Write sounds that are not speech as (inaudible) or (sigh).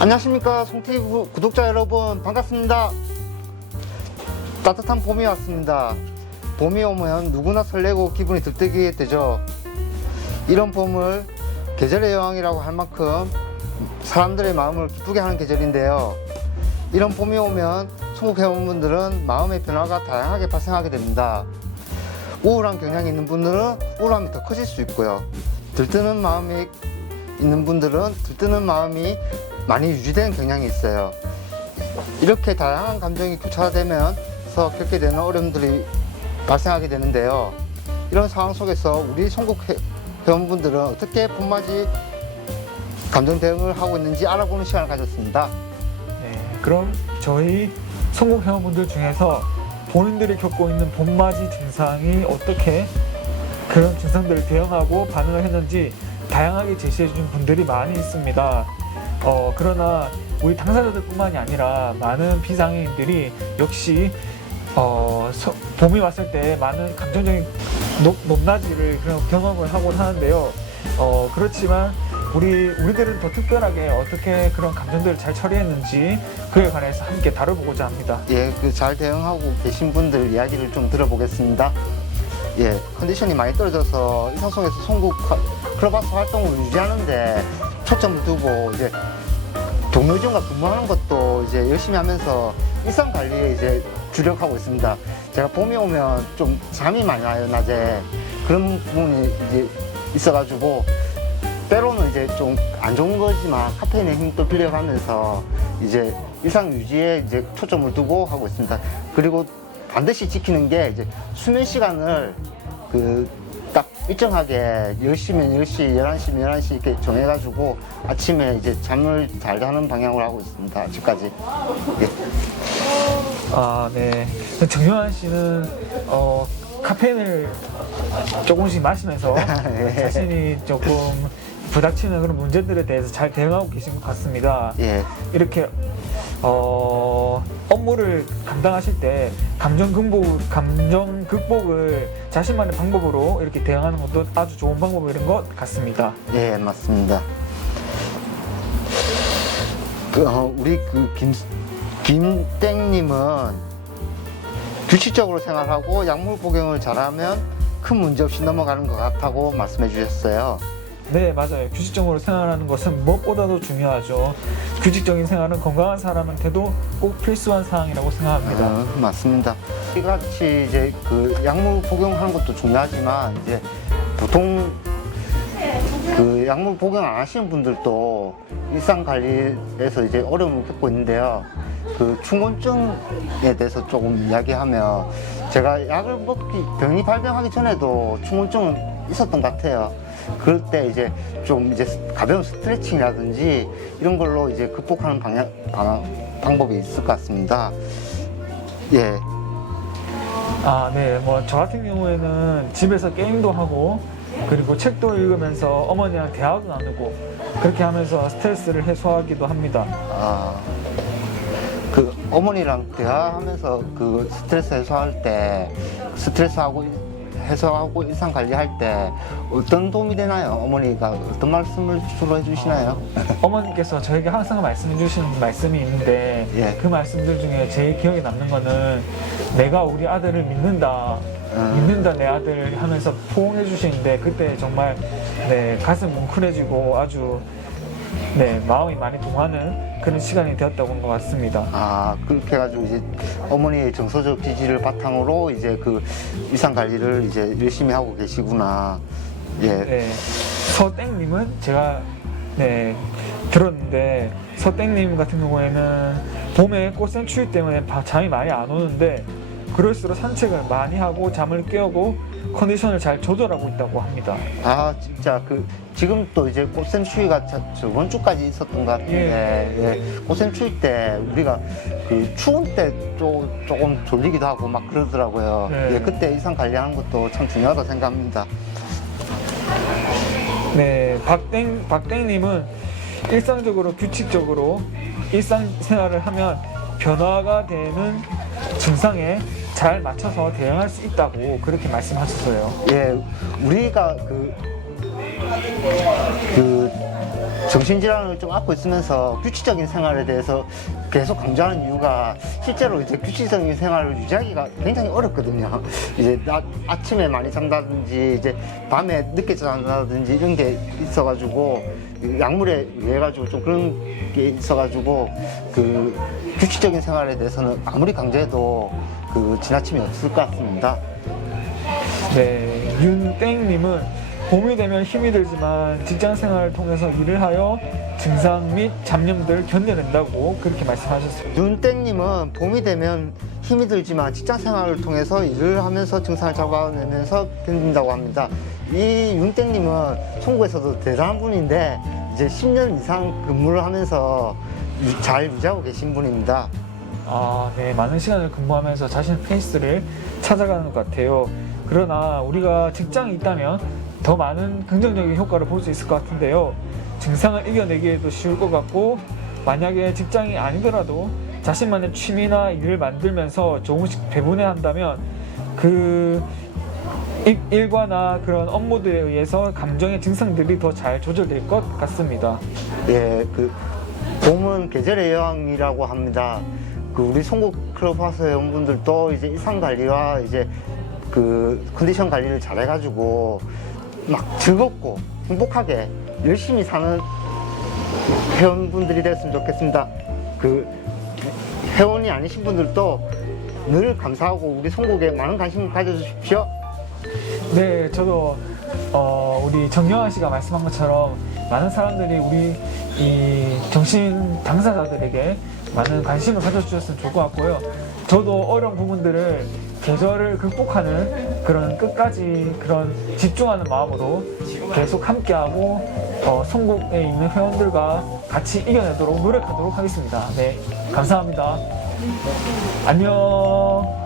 안녕하십니까 송TV 구독자 여러분. 반갑습니다. 따뜻한 봄이 왔습니다. 봄이 오면 누구나 설레고 기분이 들뜨게 되죠. 이런 봄을 계절의 여왕이라고 할 만큼 사람들의 마음을 기쁘게 하는 계절인데요. 이런 봄이 오면 천국 회원분들은 마음의 변화가 다양하게 발생하게 됩니다. 우울한 경향이 있는 분들은 우울함이 더 커질 수 있고요. 들뜨는 마음이 있는 분들은 들뜨는 마음이 많이 유지되는 경향이 있어요. 이렇게 다양한 감정이 교차되면서 겪게 되는 어려움들이 발생하게 되는데요. 이런 상황 속에서 우리 송국 회- 회원분들은 어떻게 봄맞이 감정 대응을 하고 있는지 알아보는 시간을 가졌습니다. 네, 그럼 저희 성공 회원분들 중에서 본인들이 겪고 있는 봄맞이 증상이 어떻게 그런 증상들을 대응하고 반응을 했는지 다양하게 제시해 준 분들이 많이 있습니다. 어, 그러나 우리 당사자들뿐만이 아니라 많은 비장애인들이 역시 어, 서- 봄이 왔을 때 많은 감정적인 높, 높낮이를 그런 경험을 하곤 하는데요. 어, 그렇지만 우리 우리들은 더 특별하게 어떻게 그런 감정들을 잘 처리했는지 그에 관해서 함께 다뤄보고자 합니다. 예, 그 잘 대응하고 계신 분들 이야기를 좀 들어보겠습니다. 예, 컨디션이 많이 떨어져서 일상속에서 송국 화- 클럽하우스 활동을 유지하는데 초점을 두고 이제 동료진과 근무하는 것도 이제 열심히 하면서 일상 관리에 이제 주력하고 있습니다. 제가 봄이 오면 좀 잠이 많이 와요, 낮에. 그런 부분이 이제 있어가지고 때로는 이제 좀 안 좋은 거지만 카페인의 힘도 빌려가면서 이제 일상 유지에 이제 초점을 두고 하고 있습니다. 그리고 반드시 지키는 게 이제 수면 시간을 그 딱 일정하게 10시면 10시, 11시면 11시 이렇게 정해가지고 아침에 이제 잠을 잘 자는 방향으로 하고 있습니다. 아직까지. 예. 아, 네. 정효한 씨는 어, 카페인을 조금씩 마시면서 (laughs) 예. 자신이 조금 부닥치는 그런 문제들에 대해서 잘 대응하고 계신 것 같습니다. 예. 이렇게 어, 업무를 감당하실 때 감정 극복, 감정 극복을 자신만의 방법으로 이렇게 대응하는 것도 아주 좋은 방법인 것 같습니다. 예, 맞습니다. 그, 어, 우리 그 김, 김땡님은 규칙적으로 생활하고 약물 복용을 잘하면 큰 문제 없이 넘어가는 것 같다고 말씀해 주셨어요. 네, 맞아요. 규칙적으로 생활하는 것은 무엇보다도 중요하죠. 규칙적인 생활은 건강한 사람한테도 꼭 필수한 사항이라고 생각합니다. 어, 맞습니다. 이같이 이제 그 약물 복용하는 것도 중요하지만 이제 보통 그 약물 복용 안 하시는 분들도 일상 관리에서 이제 어려움을 겪고 있는데요. 그 충곤증에 대해서 조금 이야기하면 제가 약을 먹기 병이 발병하기 전에도 충곤증은 있었던 것 같아요. 그럴 때 이제 좀 이제 가벼운 스트레칭이라든지 이런 걸로 이제 극복하는 방향, 방, 방법이 있을 것 같습니다. 예, 아, 네. 뭐 저 같은 경우에는 집에서 게임도 하고 그리고 책도 읽으면서 어머니랑 대화도 나누고 그렇게 하면서 스트레스를 해소하기도 합니다. 아, 그 어머니랑 대화하면서 그 스트레스 해소할 때 스트레스하고 해소하고 일상 관리할 때 어떤 도움이 되나요? 어머니가 어떤 말씀을 주로 해주시나요? 어머니께서 저에게 항상 말씀해 주시는 말씀이 있는데 예. 그 말씀들 중에 제일 기억에 남는 거는 내가 우리 아들을 믿는다 음. 믿는다 내 아들 하면서 포옹해 주시는데 그때 정말 네 가슴 뭉클해지고 아주 네 마음이 많이 동하는 그런 시간이 되었다고 본것 같습니다. 아 그렇게 해가지고 이제 어머니의 정서적 지지를 바탕으로 이제 그 일상 관리를 이제 열심히 하고 계시구나. 예. 네 서땡님은 제가 네 들었는데 서땡님 같은 경우에는 봄에 꽃샘 추위 때문에 바- 잠이 많이 안 오는데 그럴수록 산책을 많이 하고 잠을 깨우고 컨디션을 잘 조절하고 있다고 합니다. 아 진짜 그 지금 또 이제 꽃샘 추위가 저, 저번 주까지 있었던 것 같은데 예. 꽃샘 추위 때 우리가 그 추운 때 조, 조금 졸리기도 하고 막 그러더라고요. 네. 예, 그때 일상 관리하는 것도 참 중요하다 생각합니다. 네, 박땡 박땡님은 일상적으로 규칙적으로 일상 생활을 하면 변화가 되는 증상에 잘 맞춰서 대응할 수 있다고 그렇게 말씀하셨어요. 예, 우리가 그, 그 정신질환을 좀 앓고 있으면서 규칙적인 생활에 대해서 계속 강조하는 이유가 실제로 이제 규칙적인 생활을 유지하기가 굉장히 어렵거든요. 이제 나, 아침에 많이 잔다든지 이제 밤에 늦게 잔다든지 이런 게 있어가지고 그 약물에 의해 가지고 좀 그런 게 있어가지고 그 규칙적인 생활에 대해서는 아무리 강조해도 그 지나침이 없을 것 같습니다. 네, 윤땡님은 봄이 되면 힘이 들지만 직장 생활을 통해서 일을 하여 증상 및 잡념들을 견뎌낸다고 그렇게 말씀하셨습니다. 윤땡님은 봄이 되면 힘이 들지만 직장 생활을 통해서 일을 하면서 증상을 잡아내면서 견딘다고 합니다. 이 윤땡님은 송구에서도 대단한 분인데 이제 10년 이상 근무를 하면서 유- 잘 유지하고 계신 분입니다. 아, 네, 많은 시간을 근무하면서 자신의 페이스를 찾아가는 것 같아요. 그러나 우리가 직장이 있다면 더 많은 긍정적인 효과를 볼 수 있을 것 같은데요. 증상을 이겨내기에도 쉬울 것 같고, 만약에 직장이 아니더라도 자신만의 취미나 일을 만들면서 조금씩 배분해 한다면 그 일- 일과나 그런 업무들에 의해서 감정의 증상들이 더 잘 조절될 것 같습니다. 예, 그 봄은 계절의 여왕이라고 합니다. 그 우리 송국 클럽 회원분들도 이제 일상 관리와 이제 그 컨디션 관리를 잘 해가지고 막 즐겁고 행복하게 열심히 사는 회원분들이 됐으면 좋겠습니다. 그 회원이 아니신 분들도 늘 감사하고 우리 송국에 많은 관심 가져주십시오. 네, 저도 어, 우리 정영아 씨가 말씀한 것처럼 많은 사람들이 우리 이 정신 당사자들에게 많은 관심을 가져주셨으면 좋을 것 같고요. 저도 어려운 부분들을 계절을 극복하는 그런 끝까지 그런 집중하는 마음으로 계속 함께하고 어, 송국에 있는 회원들과 같이 이겨내도록 노력하도록 하겠습니다. 네, 감사합니다. 안녕.